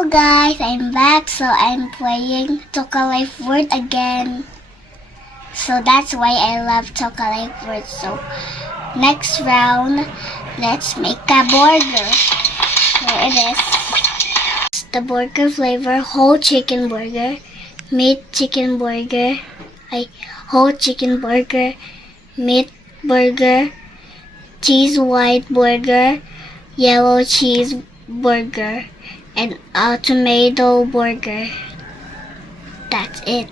Hello guys, I'm back. So I'm playing Toca Life World again. So that's why I love Toca Life World. So next round, let's make a burger. Here it is. The burger flavor: whole chicken burger, meat chicken burger, whole chicken burger, meat burger, cheese white burger, yellow cheese burger, and a tomato burger. That's it.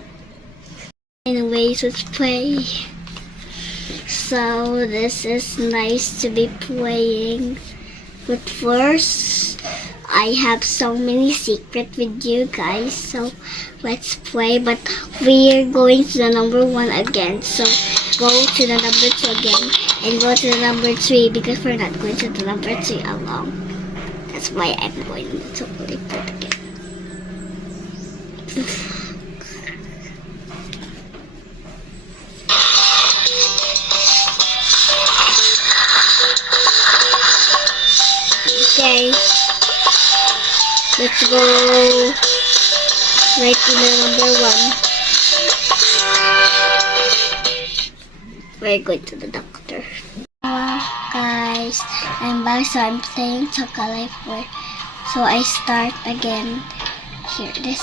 Anyways, let's play. So this is nice to be playing. But first, I have so many secrets with you guys. So let's play. But we're going to the number 1 again. So go to the number 2 again. And go to the number 3 because we're not going to the number 3 alone. That's why I'm going to play it again. Okay, let's go right to the number 1. We're going to the doctor. Hello guys, I'm back. So I'm playing Toca Life World. So I start again. Here it is.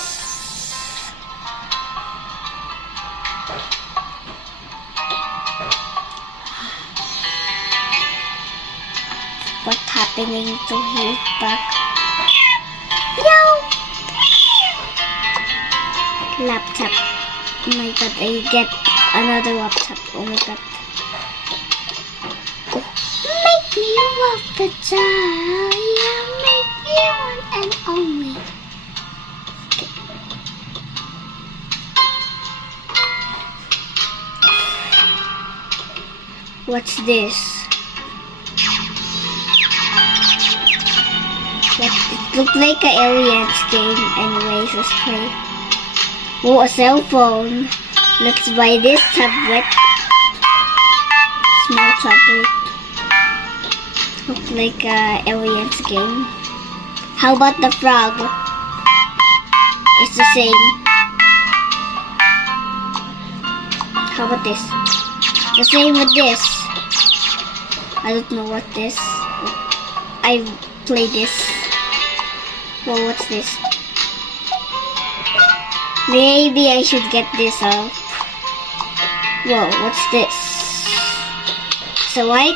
What's happening to his back? Yo! Laptop. Oh my god, I get another laptop. Oh my god. Make me love the child. Yeah, make me one and only. Okay. What's this? It looks like an aliens game. Anyways, let's play. Oh, a cell phone. Let's buy this tablet. Small tablet. Looks like an aliens game. How about the frog? It's the same. How about this? The same with this. I don't know what this. I play this. Whoa, what's this? Maybe I should get this out. Whoa, what's this? It's a light?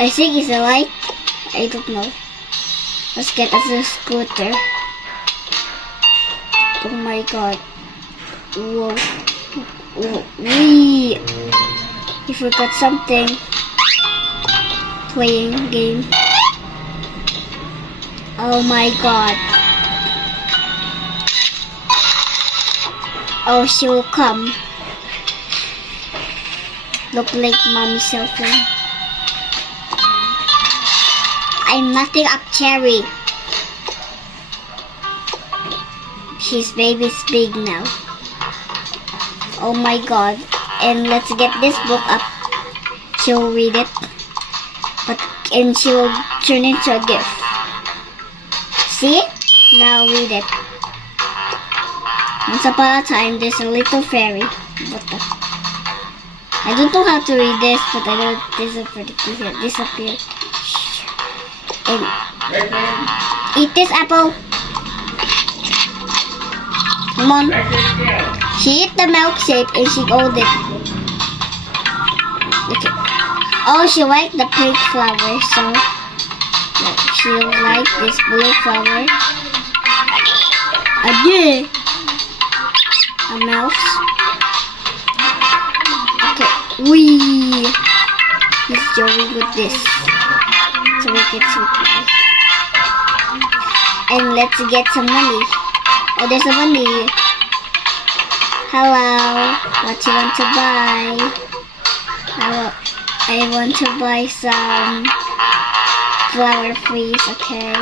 I think it's a light. I don't know. Let's get us a scooter. Oh my god. Whoa. Whoa. Wee. You forgot something. Playing game. Oh my god. Oh, she will come. Look like mommy's cell phone. I'm nothing up Cherry. His baby's big now. Oh my god. And let's get this book up. She'll read it. And she will turn into a gift. See? Now read it. Once upon a time, there's a little fairy. What the? I don't know how to read this, but I know disappear. And eat this apple. Come on. She ate the milkshake and she owed it. Okay. Oh, she liked the pink flower, so she like this blue flower. Again. A mouse. Okay. Wee. He's joking with this. To make it sweet. And let's get some money. Oh, there's some money. Hello. What you want to buy? I want to buy some flower, please. Okay.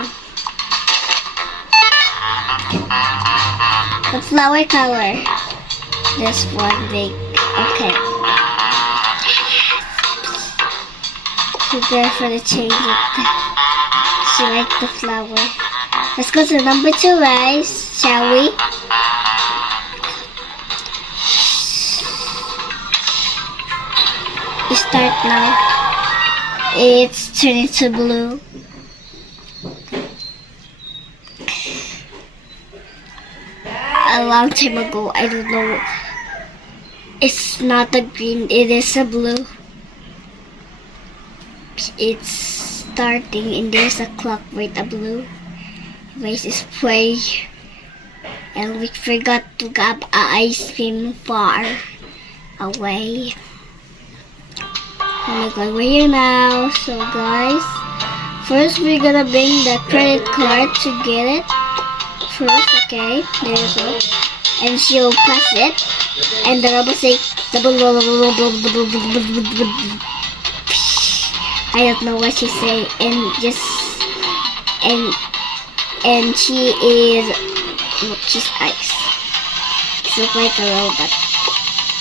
The flower color. This one big. Okay. She's there for the change it. She liked the flower. Let's go to number 2, guys. Shall we? We start now. It's turning to blue. A long time ago, I don't know. It's not a green, it is a blue. It's starting and there's a clock with a blue. Race is play. And we forgot to grab a ice cream far away. Oh my god, we're here now. So guys, first we're gonna bring the credit card to get it. First, okay, there you go. And she'll press it. And the robot say, I don't know what she say. And just, and she is, look, she's ice. She looks like a robot.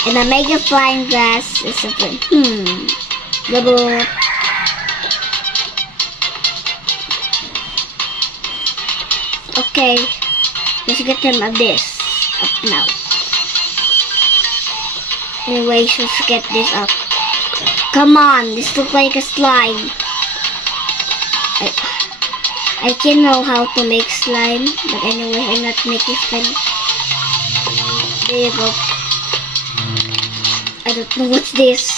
And a mega flying glass is something. Bubble. Okay, let's get them a this up now. Anyways, let's get this up. Come on, this looks like a slime. I can know how to make slime, but anyway, I'm not making slime. There you go. I don't know what's this.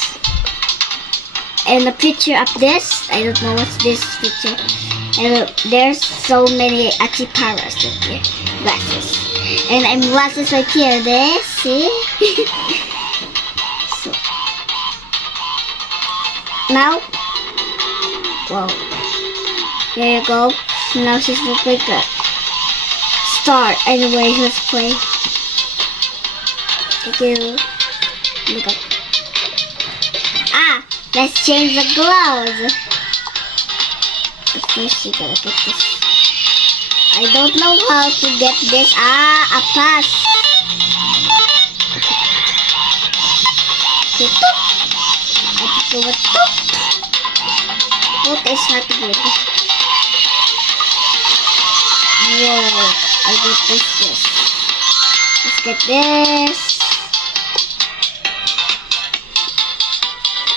And a picture of this. I don't know what's this picture. And there's so many achiparas right here. Glasses. And I'm glasses right here. There, see? So now, wow. There you go. Now she's looks like a star. Anyway, let's play. Thank you. Look up. Ah, let's change the gloves. But first you gotta get this. I don't know how to get this. Ah, a pass. Okay. I have to go with top. Look, it's not good. Whoa, I get this. Let's get this.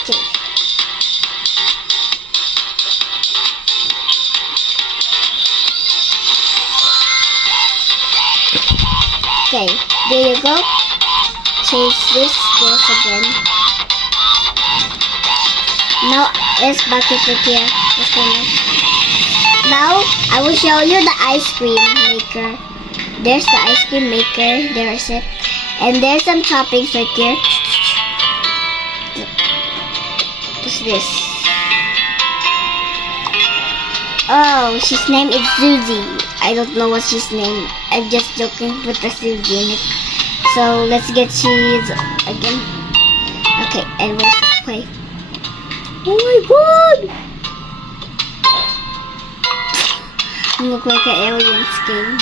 Okay. Okay, there you go. Change this close again. Now it's bucket right here. Let's go now. Now I will show you the ice cream maker. There's the ice cream maker. There is it. And there's some toppings right here. What's this? Oh, his name is Susie. I don't know what's his name. I'm just joking with the Susie in it. So let's get cheese again. Okay, and let's play. Oh my god! You look like an alien skin.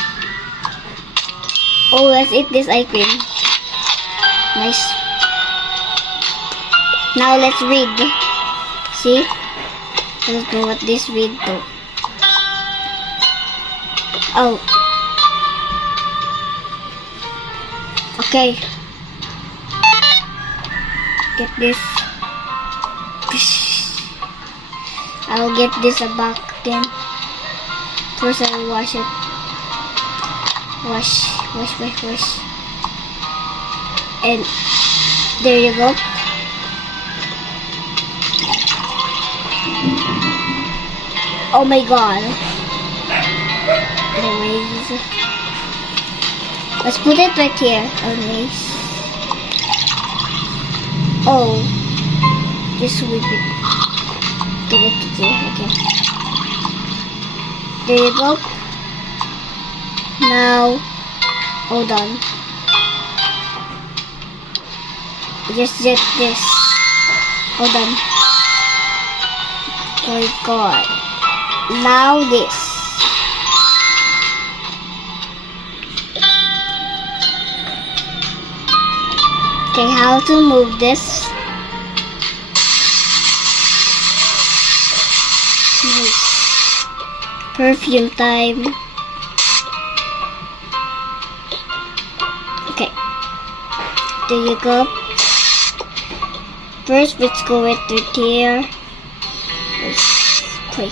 Oh, let's eat this ice cream. Nice. Now let's read. See? I don't know what this read though. Oh. Okay. Get this. I'll get this back again. First I will wash it. Wash. And there you go. Oh my god. Anyways, let's put it right here. Anyways. Oh, just whip it. Get it there again. There you go. Now, hold on. Just get this. Hold on. Oh my god. Now this. Okay, how to move this? Nice. Perfume time. There you go. First, let's go with the tier. Let's play.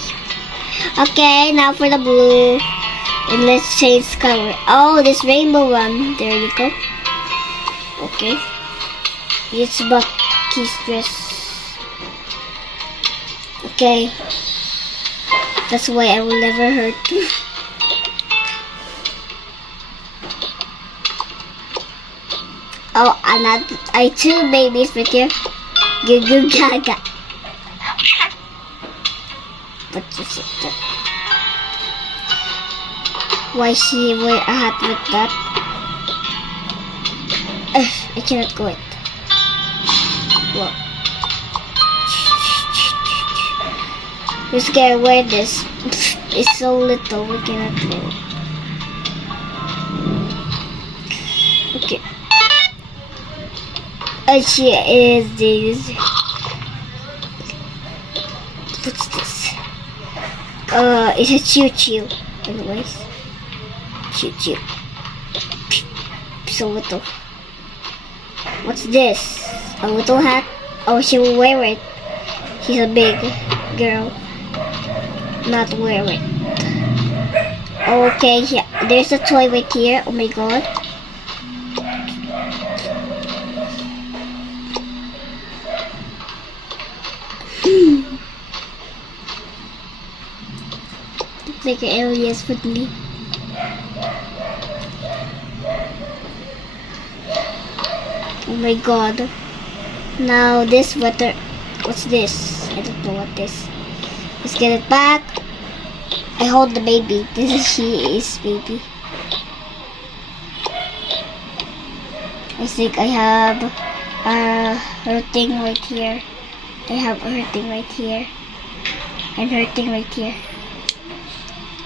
Okay, now for the blue. And let's change color. Oh, this rainbow one. There you go. Okay. It's Bucky's dress. Okay. That's why I will never hurt you. Oh, another, two babies right here. Goo goo gaga. What is it? Why she wear a hat with that? I cannot go it. Whoa. We're scared wear this. It's so little, we cannot play it. Okay. She is this. What's this? It's a choo-choo. Anyways. Choo-choo. So little. What's this? A little hat? Oh, she will wear it. She's a big girl. Not wear it. Okay, yeah. There's a toy right here. Oh my god. Like an alias with me. Oh my god. Now this water. What's this? I don't know what this. Let's get it back. I hold the baby. This is she is baby. I think I have her thing right here. I have her thing right here. And her thing right here.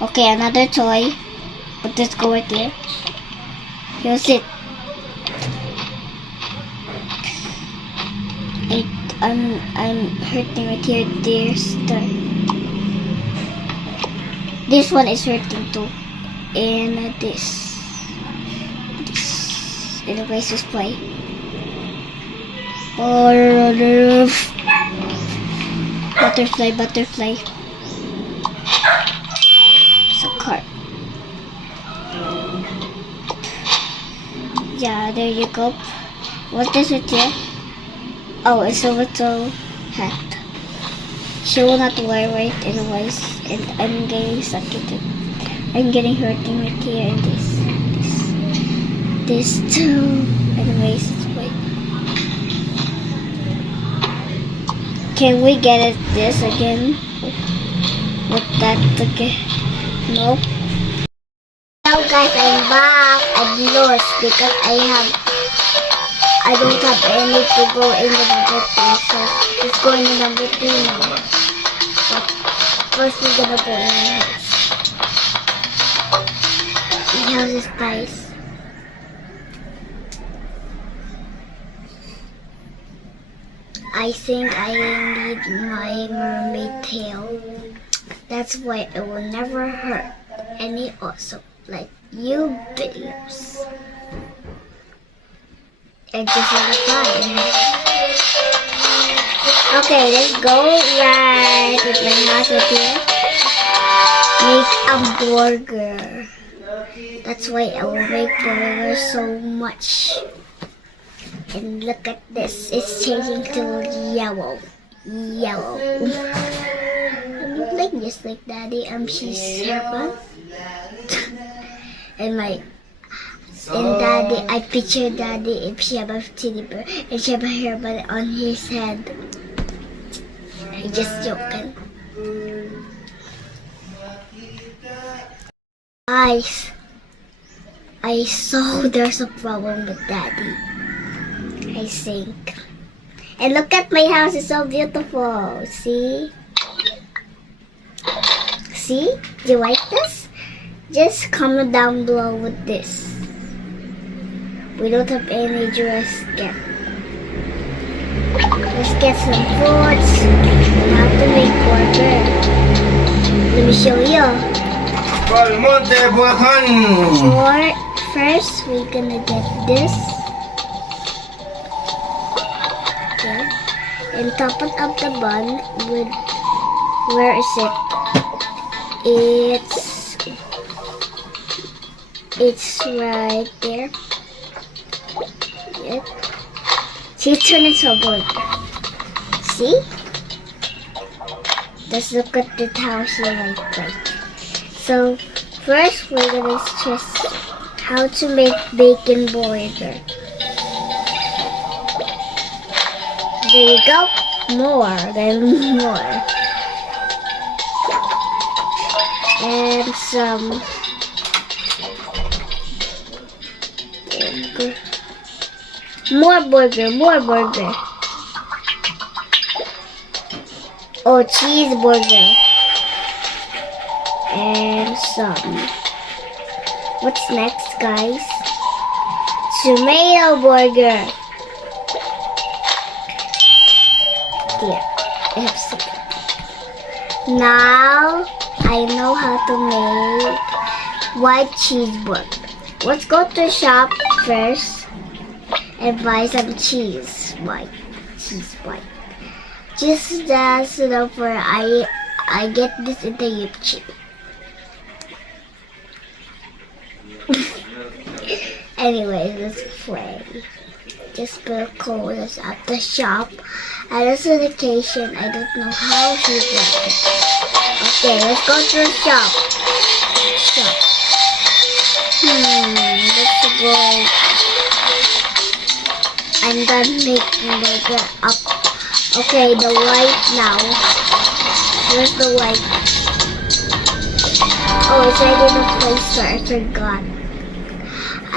Okay, another toy. But let's go right there. Here's it. I'm hurting right here. There's this one is hurting too. And this. Anyways, just play. Butterfly, butterfly. It's a card. Yeah, there you go. What is it here? Oh, it's a little hat. She will not wear it anyways, and I'm getting stuck in it. I'm getting hurting right here and this too. Anyways, wait. Can we get it this again? With that again? No. Now guys, I'm back. I'm lost because I don't have any to go in the number 3, so let's go in the number 3 now. But first we're gonna go in my house. My house is nice. I think I need my mermaid tail. That's why it will never hurt any also like you videos. And just wanna fly. Okay, let's go right with my house right here. Make a burger. That's why I will make burger so much. And look at this, it's changing to yellow. Yellow. I look like just like Daddy. She's her bun. And Daddy, I picture Daddy if she have a teddy bear and she have a hairband on his head. I just joking. Guys, I saw there's a problem with Daddy. I think. And look at my house, it's so beautiful. See? See? Do you like this? Just comment down below with this. We don't have any dress yet. Let's get some fruits and how to make burger. Let me show you. First, we're gonna get this. And top it of the bun with, where is it? It's right there. Yep. See, turn into a burger. See? Let's look at the how she like. So first we're gonna just how to make bacon burger. There you go. More. And some more burger. Oh, cheeseburger. And some. What's next, guys? Tomato burger. Yeah, I have some. Now I know how to make white cheeseburger. Let's go to the shop first and buy some cheese. White. Just that's enough where I get this in the YouTube. Anyways, let's play. Just put codes at the shop. At a syndication, I don't know how she's working. Okay, let's go to the shop. Let's go. I'm done making burger up. Okay, the white now. Where's the white? Oh, it's right in the Play Store.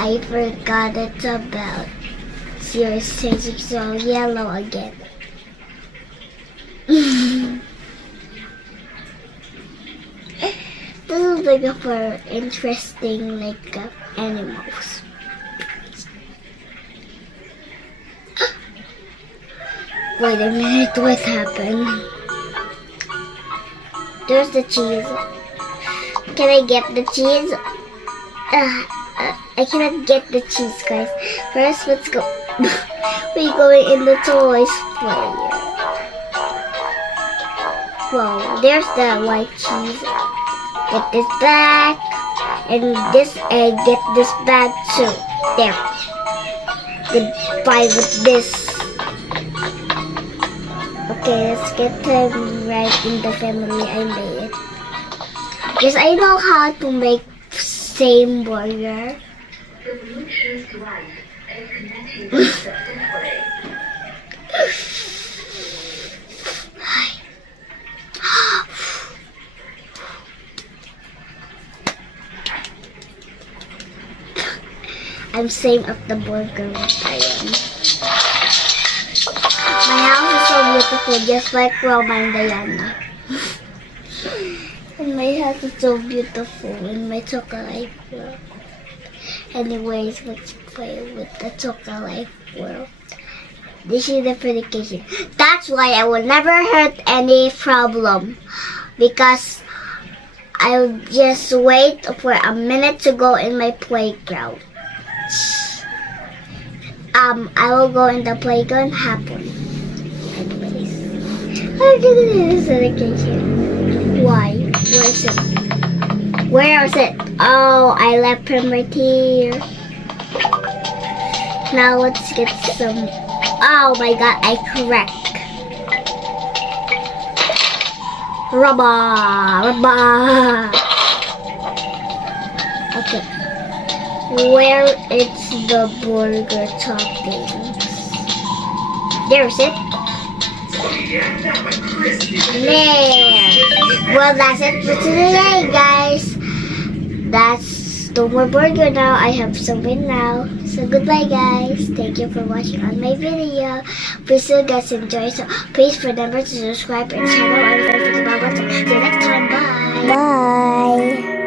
I forgot it's about. Serious change, it's all yellow again. This is like for interesting animals. Wait a minute, what happened? There's the cheese. Can I get the cheese? I cannot get the cheese, guys. First, let's go. We're going in the toys player. Whoa, there's the white cheese. Get this back. And get this bag too. There. Goodbye with this. Okay, let's get them right in the family. I made it. Yes, I know how to make same burger. I'm same of the burger what I am. My house is so beautiful, just like Roma and Diana. And my house is so beautiful in my Toca Life World. Anyways, let's play with the Toca Life World. This is the predication. That's why I will never hurt any problem. Because I'll just wait for a minute to go in my playground. I will go in the playground happen. Anyways. I'm doing this predication. Why? Where is it? Where is it? Oh, I left him right here. Now let's get some. Oh my god, I correct. Rubber. Okay. Where is the burger toppings? There's it. There. Well, that's it for today, guys. That's no more burger now. I have something now. So goodbye, guys. Thank you for watching on my video. Please you guys enjoy. So please remember to subscribe and channel and see you next time. Bye. Bye.